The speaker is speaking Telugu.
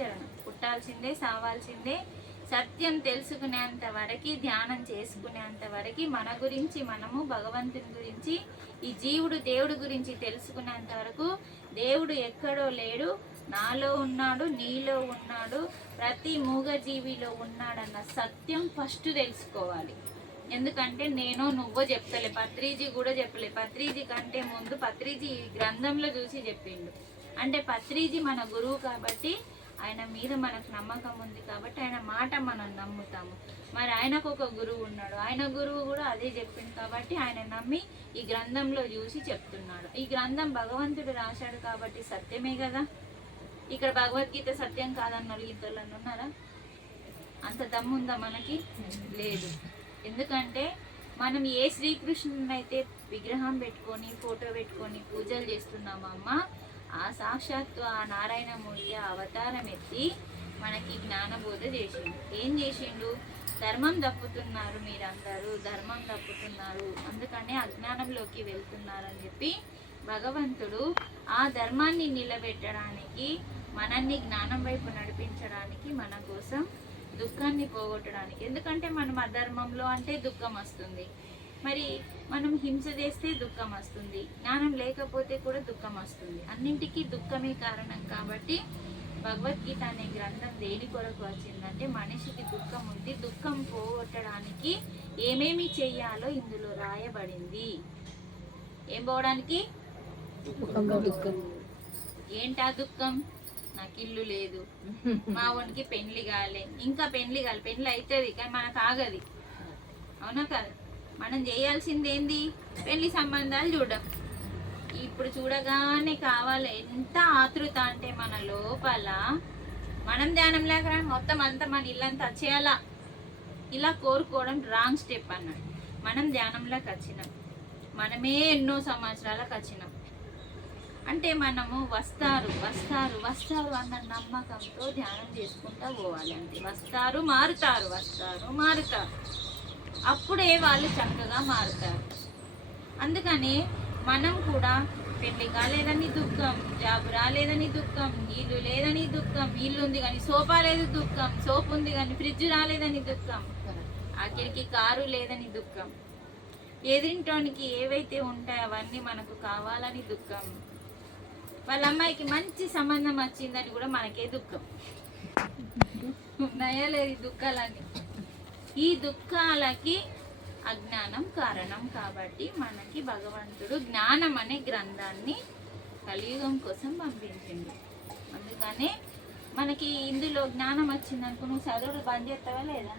జరగను, పుట్టాల్సిందే, సావాల్సిందే. సత్యం తెలుసుకునేంత వరకు, ధ్యానం చేసుకునేంత వరకు మన గురించి మనము, భగవంతుని గురించి, ఈ జీవుడు దేవుడు గురించి తెలుసుకునేంత వరకు దేవుడు ఎక్కడో లేడు, నాలో ఉన్నాడు, నీలో ఉన్నాడు, ప్రతి మూగజీవిలో ఉన్నాడన్న సత్యం ఫస్ట్ తెలుసుకోవాలి. ఎందుకంటే నేను నువ్వో చెప్తలే, పత్రిజీ కూడా చెప్పలే. పత్రిజీ కంటే ముందు పత్రిజీ గ్రంథంలో చూసి చెప్పిండు. అంటే పత్రిజీ మన గురువు కాబట్టి, ఆయన మీద మనకు నమ్మకం ఉంది కాబట్టి ఆయన మాట మనం నమ్ముతాము. మరి ఆయనకు ఒక గురువు ఉన్నాడు, ఆయన గురువు కూడా అదే చెప్పింది కాబట్టి ఆయన నమ్మి ఈ గ్రంథంలో చూసి చెప్తున్నాడు. ఈ గ్రంథం భగవంతుడు రాశాడు కాబట్టి సత్యమే కదా. ఇక్కడ భగవద్గీత సత్యం కాదన్న వాళ్ళు ఇద్దరు ఉన్నారా? అంత దమ్ముందా మనకి? లేదు. ఎందుకంటే మనం ఏ శ్రీకృష్ణుని అయితే విగ్రహం పెట్టుకొని, ఫోటో పెట్టుకొని పూజలు చేస్తున్నామో అమ్మ, ఆ సాక్షాత్తు ఆ నారాయణమూర్తి అవతారం ఎత్తి మనకి జ్ఞానబోధ చేసిండు. ఏం చేసిండు? ధర్మం తప్పుతున్నారు మీరందరూ, ధర్మం తప్పుతున్నారు, అందుకనే అజ్ఞానంలోకి వెళ్తున్నారని చెప్పి భగవంతుడు ఆ ధర్మాన్ని నిలబెట్టడానికి, మనల్ని జ్ఞానం వైపు నడిపించడానికి, మన కోసం దుఃఖాన్ని పోగొట్టడానికి. ఎందుకంటే మనం అధర్మంలో అంటే దుఃఖం వస్తుంది, మరి మనం హింస చేస్తే దుఃఖం వస్తుంది, జ్ఞానం లేకపోతే కూడా దుఃఖం వస్తుంది. అన్నింటికీ దుఃఖమే కారణం కాబట్టి భగవద్గీత అనే గ్రంథం దేని కొరకు వచ్చిందంటే మనిషికి దుఃఖం ఉంది, దుఃఖం పోగొట్టడానికి ఏమేమి చెయ్యాలో ఇందులో రాయబడింది. ఏం పోవడానికి? ఏంటా దుఃఖం? నాకు ఇల్లు లేదు, మా వానికి పెళ్లి కాలే, ఇంకా పెళ్లి కాలే, పెళ్లి అవుతుంది కానీ మనకు ఆగది, అవునా కదా? మనం చేయాల్సింది ఏంది? పెళ్లి సంబంధాలు చూడడం. ఇప్పుడు చూడగానే కావాలి, ఎంత ఆతృత అంటే మన లోపల. మనం ధ్యానం లేక మొత్తం అంతా మన ఇల్లంతా వచ్చేయాలా, ఇలా కోరుకోవడం రాంగ్ స్టెప్ అన్నాడు. మనం ధ్యానంలోకి వచ్చినాం, మనమే ఎన్నో సంవత్సరాలకు వచ్చినాం అంటే మనము వస్తారు వస్తారు వస్తారు అన్న నమ్మకంతో ధ్యానం చేసుకుంటూ పోవాలి. అంటే వస్తారు, మారుతారు, వస్తారు, మారుతారు, అప్పుడే వాళ్ళు చక్కగా మారుతారు. అందుకని మనం కూడా పెళ్లి కాలేదని దుఃఖం, జాబ్ రాలేదని దుఃఖం, ఇల్లు లేదని దుఃఖం, ఇల్లు ఉంది కానీ సోఫా లేదు దుఃఖం, సోఫా ఉంది కానీ ఫ్రిడ్జ్ రాలేదని దుఃఖం, ఆఖరికి కారు లేదని దుఃఖం, ఎదింటోనికి ఏవైతే ఉంటాయో అవన్నీ మనకు కావాలని దుఃఖం, వాళ్ళ అమ్మాయికి మంచి సంబంధం వచ్చిందని కూడా మనకే దుఃఖం. ఉన్నాయా లేదు దుఃఖాలని? ఈ దుఃఖాలకి అజ్ఞానం కారణం కాబట్టి మనకి భగవంతుడు జ్ఞానం అనే గ్రంథాన్ని కలియుగం కోసం పంపించింది. అందుకనే మనకి ఇందులో జ్ఞానం వచ్చిందనుకో, నువ్వు చదువుడు బంద్ చేస్తావా లేదా?